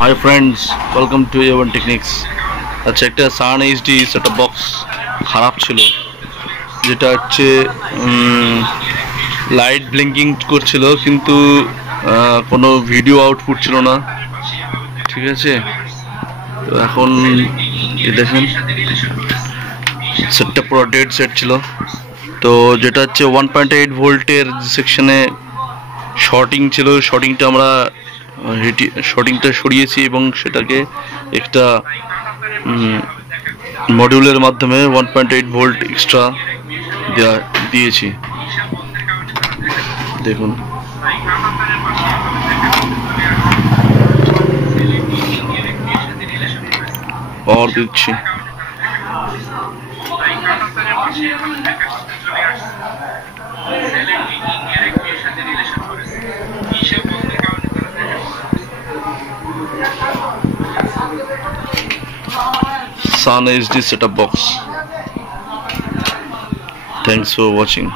Hi friends, welcome to A1 Techniques. আচ্ছা একটা সান HD setup box খারাপ ছিল, যেটা হচ্ছে লাইট ব্লিঙ্কিং করছিল কিন্তু কোনো ভিডিও আউটপুট ছিল না। ঠিক আছে, তো এখন দেখেন সেটটা পুরো ডেড সেট ছিল। তো যেটা হচ্ছে 1.8 ভোল্টের সেকশনে শর্টিং ছিল, শর্টিংটা আমরা শর্টিংটা সরিয়েছি এবং সেটাকে একটা মডিউলের মাধ্যমে 1.8 ভোল্ট এক্সট্রা দিয়েছি। দেখুন পাওয়ার দিচ্ছি। Sun HD setup box. Thanks for watching.